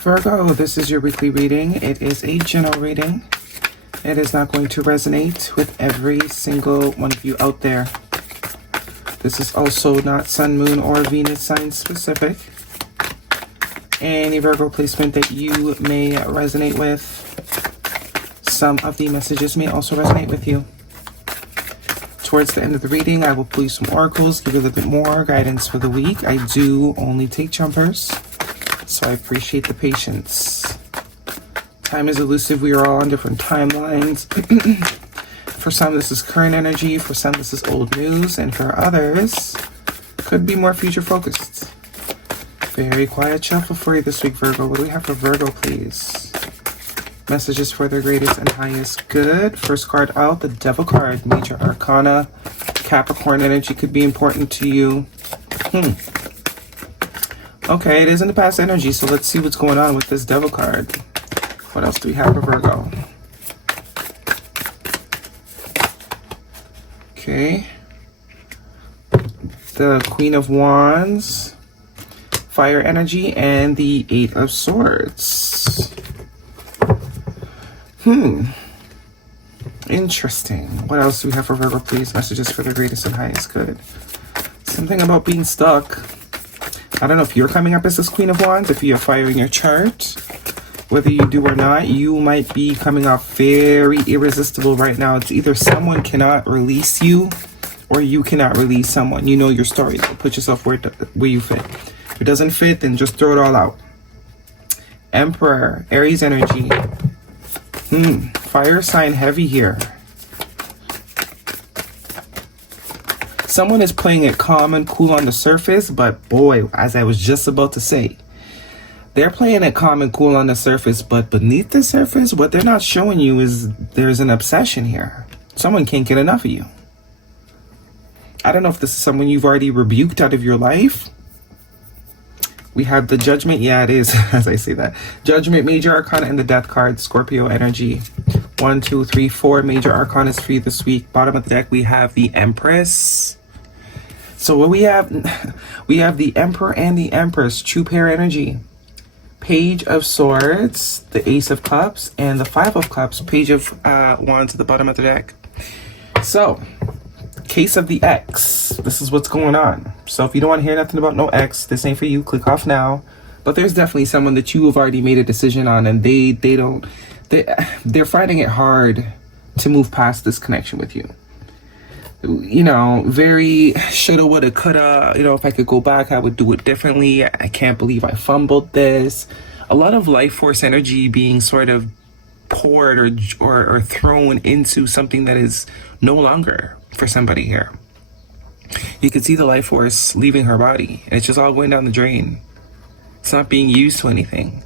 Virgo, this is your weekly reading. It is a general reading. It is not going to resonate with every single one of you out there. This is also not Sun, Moon, or Venus sign specific. Any Virgo placement that you may resonate with, some of the messages may also resonate with you. Towards the end of the reading, I will pull you some oracles, give you a little bit more guidance for the week. I do only take jumpers, so I appreciate the patience. Time is elusive. We are all on different timelines. For some, this is current energy. For some, this is old news. And for others, could be more future focused. Very quiet shuffle for you this week, Virgo. What do we have for Virgo, please? Messages for their greatest and highest good. First card out, the Devil card. Major Arcana. Capricorn energy could be important to you. Okay, it is in the past energy, so let's see what's going on with this Devil card. What else do we have for Virgo? Okay. The Queen of Wands, fire energy, and the Eight of Swords. Interesting. What else do we have for Virgo, please? Messages for the greatest and highest good. Something about being stuck. I don't know if you're coming up as this Queen of Wands, if you have fire in your chart. Whether you do or not, you might be coming off very irresistible right now. It's either someone cannot release you or you cannot release someone. You know your story. So put yourself where you fit. If it doesn't fit, then just throw it all out. Emperor, Aries energy. Fire sign heavy here. Someone is playing it calm and cool on the surface, but boy, as I was just about to say, they're playing it calm and cool on the surface, but beneath the surface, what they're not showing you is there's an obsession here. Someone can't get enough of you. I don't know if this is someone you've already rebuked out of your life. We have the Judgment. Yeah, it is, as I say that. Judgment, Major Arcana, and the Death card, Scorpio energy. 1, 2, 3, 4 Major Arcanas for you this week. Bottom of the deck, we have the Empress. So what we have the Emperor and the Empress, true pair energy. Page of Swords, the Ace of Cups, and the Five of Cups, Page of Wands at the bottom of the deck. So, case of the X. This is what's going on. So if you don't want to hear nothing about no X, this ain't for you. Click off now. But there's definitely someone that you have already made a decision on, and they're finding it hard to move past this connection with you. You know, very shoulda, woulda, coulda. You know, if I could go back, I would do it differently. I can't believe I fumbled this. A lot of life force energy being sort of poured or thrown into something that is no longer for somebody here. You can see the life force leaving her body. It's just all going down the drain. It's not being used to anything.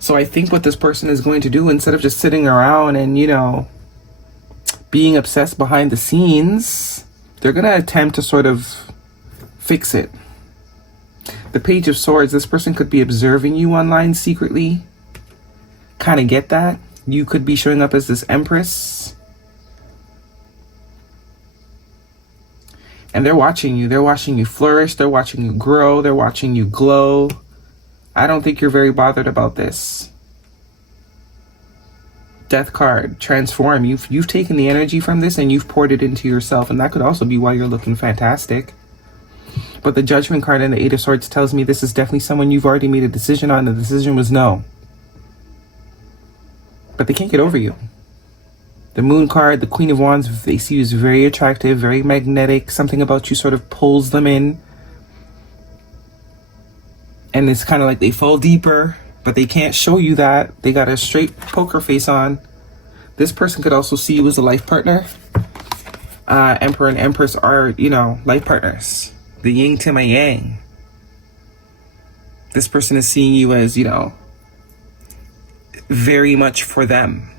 So I think what this person is going to do, instead of just sitting around and, you know, being obsessed behind the scenes, they're going to attempt to sort of fix it. The Page of Swords, this person could be observing you online secretly. Kind of get that. You could be showing up as this Empress. And they're watching you. They're watching you flourish. They're watching you grow. They're watching you glow. I don't think you're very bothered about this. Death card, transform. You've taken the energy from this and you've poured it into yourself, and that could also be why you're looking fantastic. But the Judgment card and the Eight of Swords tells me this is definitely someone you've already made a decision on. The decision was no. But they can't get over you. The Moon card, the Queen of Wands, they see you as very attractive, very magnetic. Something about you sort of pulls them in. And it's kind of like they fall deeper, but they can't show you that. They got a straight poker face on. This person could also see you as a life partner. Emperor and Empress are, you know, life partners. The yin to my yang. This person is seeing you as, you know, very much for them.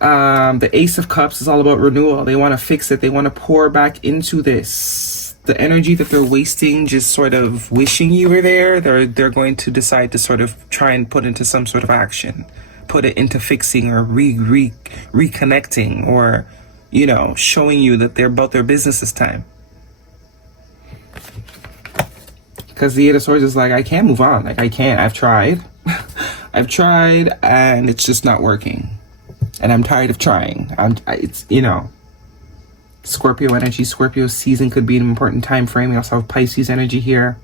The Ace of Cups is all about renewal. They want to fix it. They want to pour back into this. The energy that they're wasting just sort of wishing you were there, they're going to decide to sort of try and put into some sort of action. Put it into fixing or reconnecting, or, you know, showing you that they're about their business this time. Because the Eight of Swords is like, I can't move on. Like, I can't. I've tried. I've tried, and it's just not working. And I'm tired of trying. It's, you know, Scorpio energy. Scorpio season could be an important time frame. We also have Pisces energy here.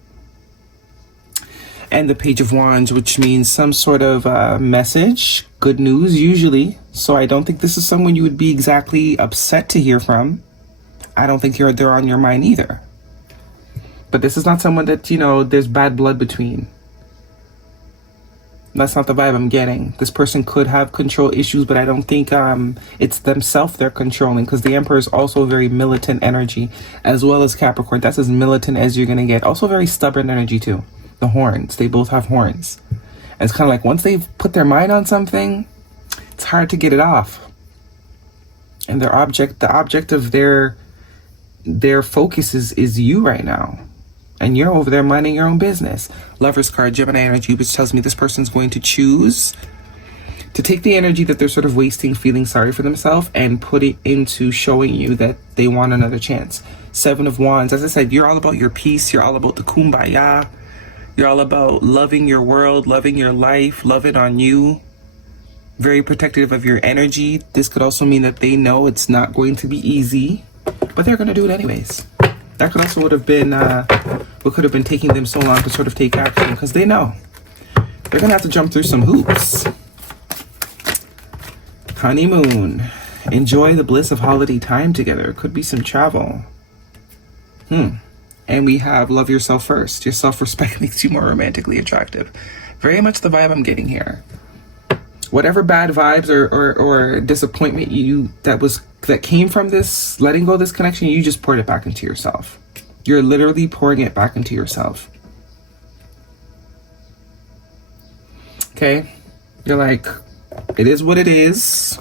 And the Page of Wands, which means some sort of message, good news usually. So I don't think this is someone you would be exactly upset to hear from. I don't think they're on your mind either. But this is not someone that, you know, there's bad blood between. That's not the vibe I'm getting. This person could have control issues, but I don't think it's themselves they're controlling, because the Emperor is also very militant energy, as well as Capricorn. That's as militant as you're going to get. Also very stubborn energy too. The horns. They both have horns. And it's kind of like once they've put their mind on something, it's hard to get it off. And the object of their focus is you right now. And you're over there minding your own business. Lover's card, Gemini energy, which tells me this person's going to choose to take the energy that they're sort of wasting, feeling sorry for themselves, and put it into showing you that they want another chance. Seven of Wands. As I said, you're all about your peace. You're all about the kumbaya. You're all about loving your world, loving your life, loving on you. Very protective of your energy. This could also mean that they know it's not going to be easy, but they're going to do it anyways. That could also have been what could have been taking them so long to sort of take action, because they know they're going to have to jump through some hoops. Honeymoon. Enjoy the bliss of holiday time together. Could be some travel. And we have love yourself first. Your self-respect makes you more romantically attractive. Very much the vibe I'm getting here. Whatever bad vibes or disappointment that came from this, letting go of this connection, you just poured it back into yourself. You're literally pouring it back into yourself. Okay? You're like, it is what it is,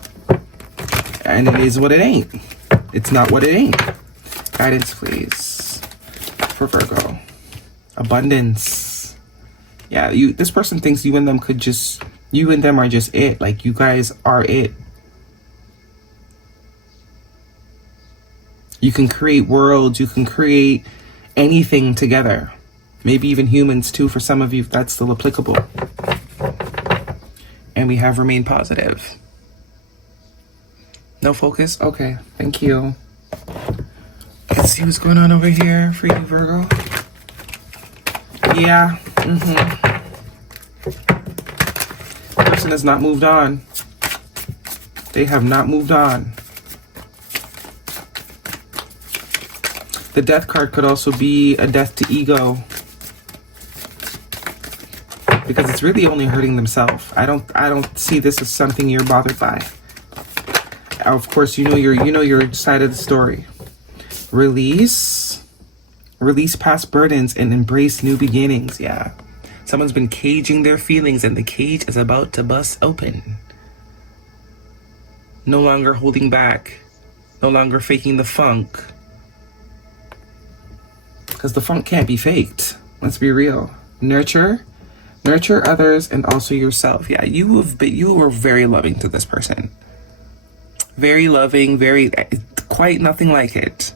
and it is what it ain't. It's not what it ain't. Guidance, please, for Virgo. Abundance. Yeah, this person thinks you and them are just it. Like, you guys are it. You can create worlds. You can create anything together. Maybe even humans too. For some of you, that's still applicable. And we have remain positive. No focus? Okay, thank you. Let's see what's going on over here for you, Virgo. Yeah. Person has not moved on. They have not moved on. The Death card could also be a death to ego, because it's really only hurting themselves. I don't see this as something you're bothered by. Of course, you know your side of the story. Release past burdens and embrace new beginnings. Yeah. Someone's been caging their feelings, and the cage is about to bust open. No longer holding back. No longer faking the funk. Because the funk can't be faked. Let's be real. Nurture others and also yourself. Yeah, you were very loving to this person. Very loving, quite nothing like it.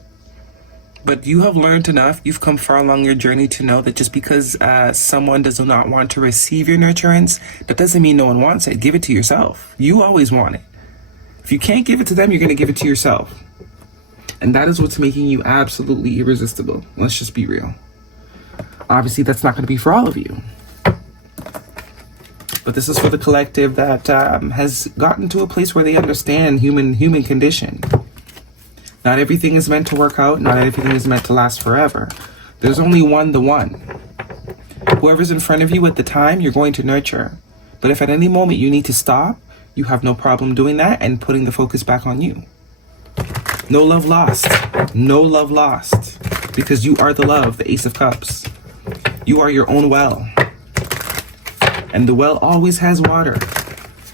But you have learned enough. You've come far along your journey to know that just because someone does not want to receive your nurturance, that doesn't mean no one wants it. Give it to yourself. You always want it. If you can't give it to them, you're going to give it to yourself. And that is what's making you absolutely irresistible. Let's just be real. Obviously, that's not going to be for all of you. But this is for the collective that has gotten to a place where they understand human condition. Not everything is meant to work out. Not everything is meant to last forever. There's only the one. Whoever's in front of you at the time, you're going to nurture. But if at any moment you need to stop, you have no problem doing that and putting the focus back on you. No love lost. No love lost. Because you are the love, the Ace of Cups. You are your own well. And the well always has water.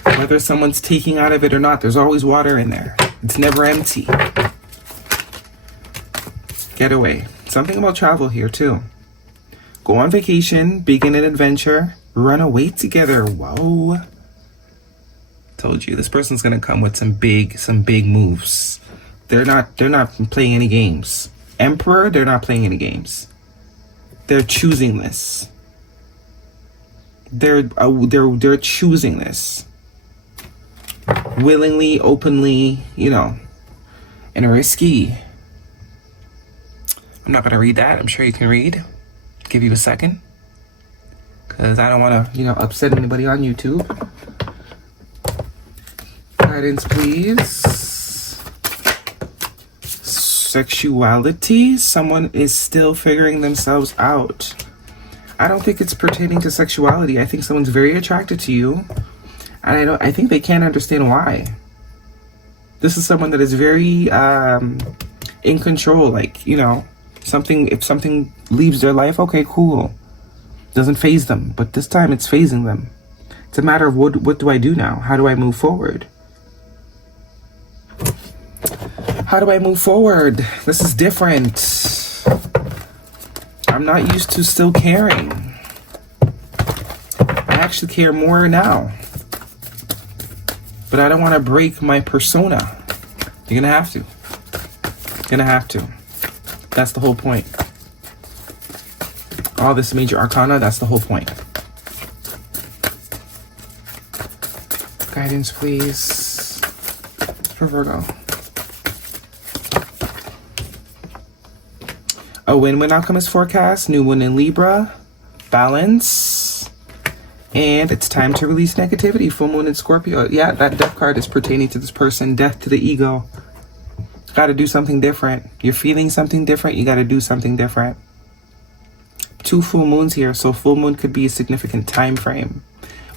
Whether someone's taking out of it or not, there's always water in there. It's never empty. Getaway. Something about travel here too. Go on vacation, begin an adventure, run away together. Whoa. Told you, this person's gonna come with some big moves. They're not playing any games. Emperor, they're not playing any games. They're choosing this. They're choosing this. Willingly, openly, you know, and risky. I'm not going to read that. I'm sure you can read. Give you a second. Because I don't want to, you know, upset anybody on YouTube. Guidance, please. Sexuality. Someone is still figuring themselves out. I don't think it's pertaining to sexuality. I think someone's very attracted to you. And I think they can't understand why. This is someone that is very in control. Like, you know, if something leaves their life, okay, cool. Doesn't phase them. But this time it's phasing them. It's a matter of what do I do now? How do I move forward? How do I move forward? This is different. I'm not used to still caring. I actually care more now. But I don't want to break my persona. You're gonna have to. You're gonna have to. That's the whole point. All this major arcana, that's the whole point. Guidance, please. For Virgo. A win-win outcome is forecast. New moon in Libra. Balance. And it's time to release negativity. Full moon in Scorpio. Yeah, that death card is pertaining to this person. Death to the ego. Got to do something different. You're feeling something different. You got to do something different. 2 full moons here. So full moon could be a significant time frame.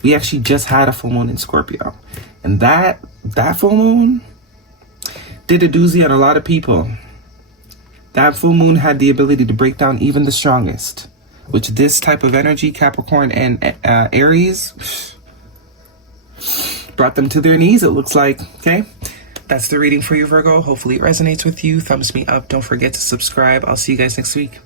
We actually just had a full moon in Scorpio. And that full moon did a doozy on a lot of people. That full moon had the ability to break down even the strongest. Which this type of energy, Capricorn and Aries, brought them to their knees, it looks like. Okay, that's the reading for you, Virgo. Hopefully it resonates with you. Thumbs me up. Don't forget to subscribe. I'll see you guys next week.